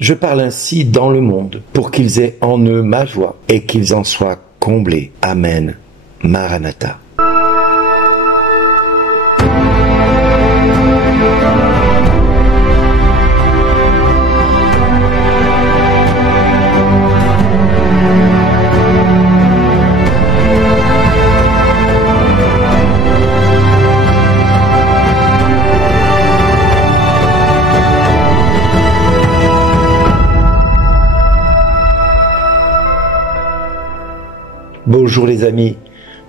Je parle ainsi dans le monde, pour qu'ils aient en eux ma joie, et qu'ils en soient comblés. Amen. Maranatha. Bonjour les amis,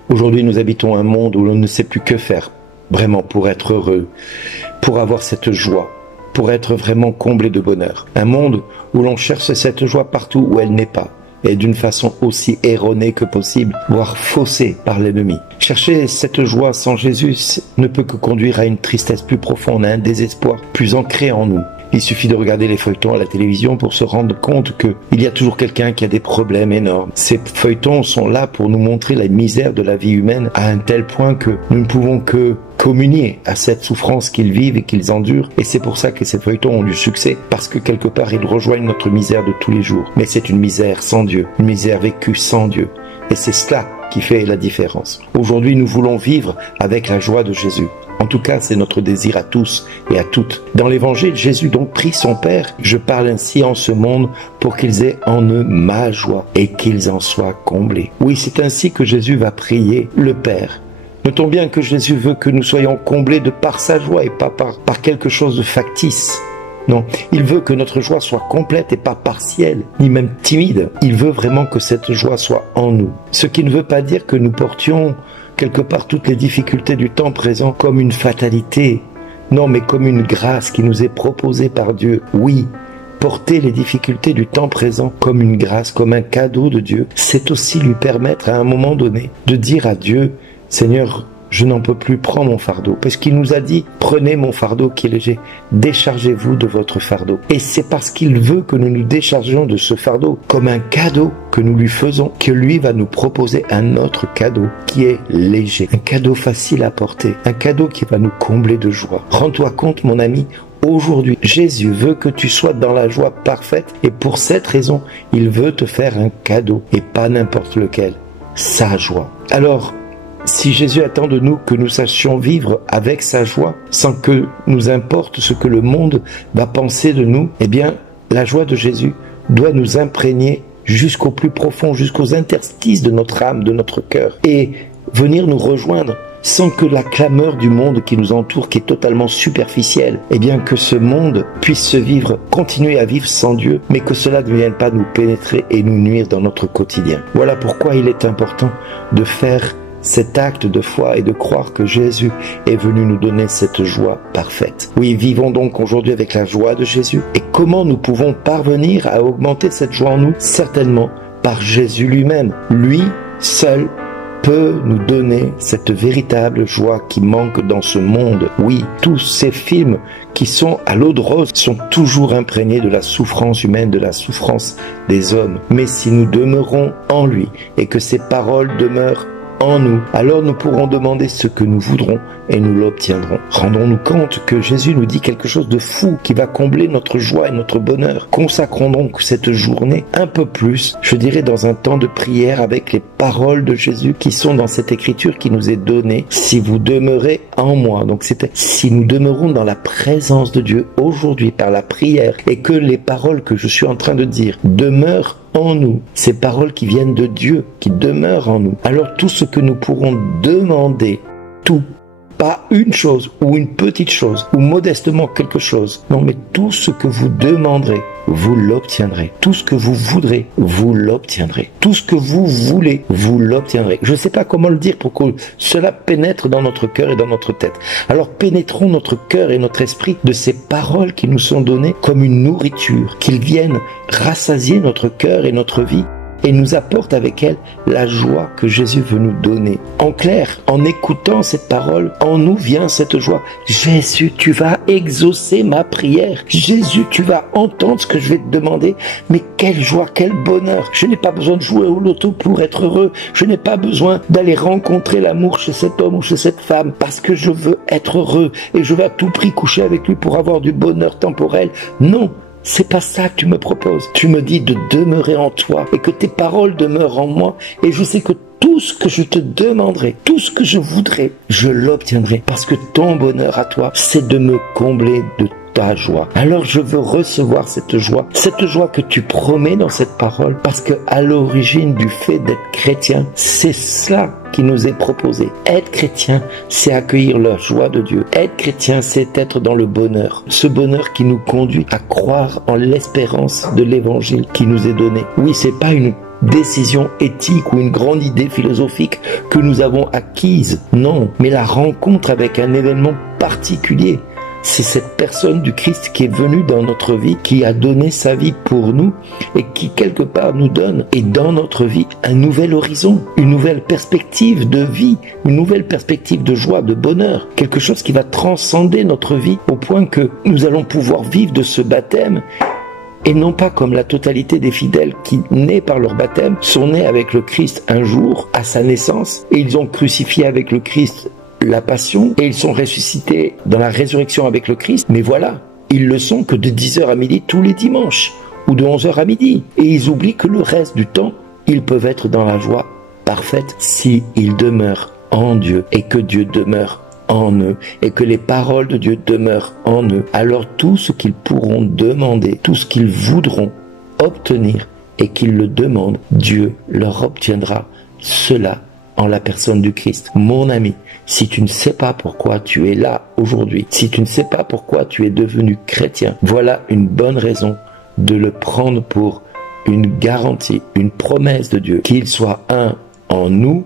aujourd'hui nous habitons un monde où l'on ne sait plus que faire, vraiment pour être heureux, pour avoir cette joie, pour être vraiment comblé de bonheur. Un monde où l'on cherche cette joie partout où elle n'est pas, et d'une façon aussi erronée que possible, voire faussée par l'ennemi. Chercher cette joie sans Jésus ne peut que conduire à une tristesse plus profonde, à un désespoir plus ancré en nous. Il suffit de regarder les feuilletons à la télévision pour se rendre compte qu'il y a toujours quelqu'un qui a des problèmes énormes. Ces feuilletons sont là pour nous montrer la misère de la vie humaine à un tel point que nous ne pouvons que communier à cette souffrance qu'ils vivent et qu'ils endurent. Et c'est pour ça que ces feuilletons ont du succès, parce que quelque part ils rejoignent notre misère de tous les jours. Mais c'est une misère sans Dieu, une misère vécue sans Dieu. Et c'est cela qui fait la différence. Aujourd'hui, nous voulons vivre avec la joie de Jésus. En tout cas, c'est notre désir à tous et à toutes. Dans l'évangile, Jésus donc prie son Père. Je parle ainsi en ce monde pour qu'ils aient en eux ma joie et qu'ils en soient comblés. Oui, c'est ainsi que Jésus va prier le Père. Notons bien que Jésus veut que nous soyons comblés de par sa joie et pas par quelque chose de factice. Non, il veut que notre joie soit complète et pas partielle, ni même timide. Il veut vraiment que cette joie soit en nous. Ce qui ne veut pas dire que nous portions quelque part toutes les difficultés du temps présent comme une fatalité. Non, mais comme une grâce qui nous est proposée par Dieu. Oui, porter les difficultés du temps présent comme une grâce, comme un cadeau de Dieu, c'est aussi lui permettre à un moment donné de dire à Dieu, Seigneur, je n'en peux plus, prends mon fardeau. Parce qu'il nous a dit, prenez mon fardeau qui est léger, déchargez-vous de votre fardeau. Et c'est parce qu'il veut que nous nous déchargions de ce fardeau comme un cadeau que nous lui faisons, que lui va nous proposer un autre cadeau qui est léger, un cadeau facile à porter, un cadeau qui va nous combler de joie. Rends-toi compte, mon ami, aujourd'hui, Jésus veut que tu sois dans la joie parfaite et pour cette raison, il veut te faire un cadeau et pas n'importe lequel, sa joie. Alors, si Jésus attend de nous que nous sachions vivre avec sa joie, sans que nous importe ce que le monde va penser de nous, eh bien, la joie de Jésus doit nous imprégner jusqu'au plus profond, jusqu'aux interstices de notre âme, de notre cœur, et venir nous rejoindre sans que la clameur du monde qui nous entoure, qui est totalement superficielle, eh bien que ce monde puisse se vivre, continuer à vivre sans Dieu, mais que cela ne vienne pas nous pénétrer et nous nuire dans notre quotidien. Voilà pourquoi il est important de faire cet acte de foi et de croire que Jésus est venu nous donner cette joie parfaite. Oui, vivons donc aujourd'hui avec la joie de Jésus. Et comment nous pouvons parvenir à augmenter cette joie en nous? Certainement par Jésus lui-même. Lui seul peut nous donner cette véritable joie qui manque dans ce monde. Oui, tous ces films qui sont à l'eau de rose sont toujours imprégnés de la souffrance humaine, de la souffrance des hommes. Mais si nous demeurons en lui et que ses paroles demeurent en nous, alors nous pourrons demander ce que nous voudrons et nous l'obtiendrons. Rendons-nous compte que Jésus nous dit quelque chose de fou qui va combler notre joie et notre bonheur. Consacrons donc cette journée un peu plus, je dirais, dans un temps de prière avec les paroles de Jésus qui sont dans cette écriture qui nous est donnée. Si vous demeurez en moi, donc c'était si nous demeurons dans la présence de Dieu aujourd'hui par la prière et que les paroles que je suis en train de dire demeurent en nous, ces paroles qui viennent de Dieu, qui demeurent en nous, alors tout ce que nous pourrons demander, tout, pas une chose ou une petite chose ou modestement quelque chose, non mais tout ce que vous demanderez, vous l'obtiendrez. Tout ce que vous voudrez, vous l'obtiendrez. Tout ce que vous voulez, vous l'obtiendrez. Je ne sais pas comment le dire pour que cela pénètre dans notre cœur et dans notre tête. Alors pénétrons notre cœur et notre esprit de ces paroles qui nous sont données comme une nourriture, qu'ils viennent rassasier notre cœur et notre vie et nous apporte avec elle la joie que Jésus veut nous donner. En clair, en écoutant cette parole, en nous vient cette joie. Jésus, tu vas exaucer ma prière. Jésus, tu vas entendre ce que je vais te demander. Mais quelle joie, quel bonheur. Je n'ai pas besoin de jouer au loto pour être heureux. Je n'ai pas besoin d'aller rencontrer l'amour chez cet homme ou chez cette femme parce que je veux être heureux et je veux à tout prix coucher avec lui pour avoir du bonheur temporel. Non. C'est pas ça que tu me proposes. Tu me dis de demeurer en toi et que tes paroles demeurent en moi. Et je sais que tout ce que je te demanderai, tout ce que je voudrais, je l'obtiendrai. Parce que ton bonheur à toi, c'est de me combler de ta joie. Alors je veux recevoir cette joie que tu promets dans cette parole, parce que à l'origine du fait d'être chrétien, c'est cela qui nous est proposé. Être chrétien, c'est accueillir la joie de Dieu. Être chrétien, c'est être dans le bonheur. Ce bonheur qui nous conduit à croire en l'espérance de l'évangile qui nous est donné. Oui, c'est pas une décision éthique ou une grande idée philosophique que nous avons acquise. Non, mais la rencontre avec un événement particulier. C'est cette personne du Christ qui est venue dans notre vie, qui a donné sa vie pour nous et qui quelque part nous donne, et dans notre vie, un nouvel horizon, une nouvelle perspective de vie, une nouvelle perspective de joie, de bonheur, quelque chose qui va transcender notre vie au point que nous allons pouvoir vivre de ce baptême. Et non pas comme la totalité des fidèles qui, nés par leur baptême, sont nés avec le Christ un jour, à sa naissance, et ils ont crucifié avec le Christ la passion, et ils sont ressuscités dans la résurrection avec le Christ. Mais voilà, ils le sont que de 10h à midi tous les dimanches, ou de 11h à midi. Et ils oublient que le reste du temps, ils peuvent être dans la joie parfaite s'ils demeurent en Dieu, et que Dieu demeure en eux, et que les paroles de Dieu demeurent en eux. Alors tout ce qu'ils pourront demander, tout ce qu'ils voudront obtenir, et qu'ils le demandent, Dieu leur obtiendra cela en la personne du Christ. Mon ami, si tu ne sais pas pourquoi tu es là aujourd'hui, si tu ne sais pas pourquoi tu es devenu chrétien, voilà une bonne raison de le prendre pour une garantie, une promesse de Dieu, qu'il soit un en nous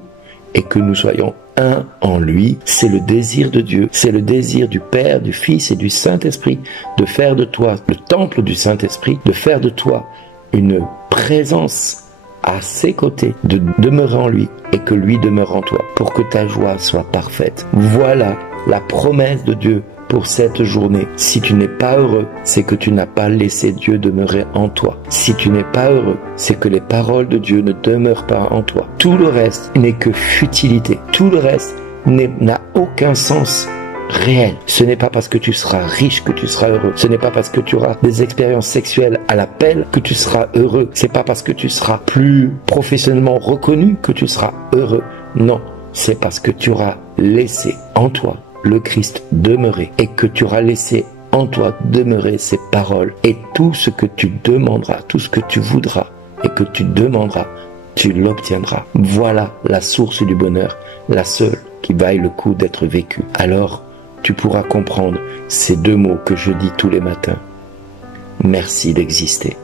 et que nous soyons un en lui. C'est le désir de Dieu, c'est le désir du Père, du Fils et du Saint-Esprit de faire de toi le temple du Saint-Esprit, de faire de toi une présence à ses côtés, de demeurer en lui et que lui demeure en toi pour que ta joie soit parfaite. Voilà la promesse de Dieu pour cette journée. Si tu n'es pas heureux, c'est que tu n'as pas laissé Dieu demeurer en toi. Si tu n'es pas heureux, c'est que les paroles de Dieu ne demeurent pas en toi. Tout le reste n'est que futilité. Tout le reste n'a aucun sens réel. Ce n'est pas parce que tu seras riche que tu seras heureux. Ce n'est pas parce que tu auras des expériences sexuelles à la pelle que tu seras heureux. C'est pas parce que tu seras plus professionnellement reconnu que tu seras heureux. Non, c'est parce que tu auras laissé en toi le Christ demeurer et que tu auras laissé en toi demeurer ses paroles. Et tout ce que tu demanderas, tout ce que tu voudras et que tu demanderas, tu l'obtiendras. Voilà la source du bonheur, la seule qui vaille le coup d'être vécue. Alors, tu pourras comprendre ces deux mots que je dis tous les matins. Merci d'exister.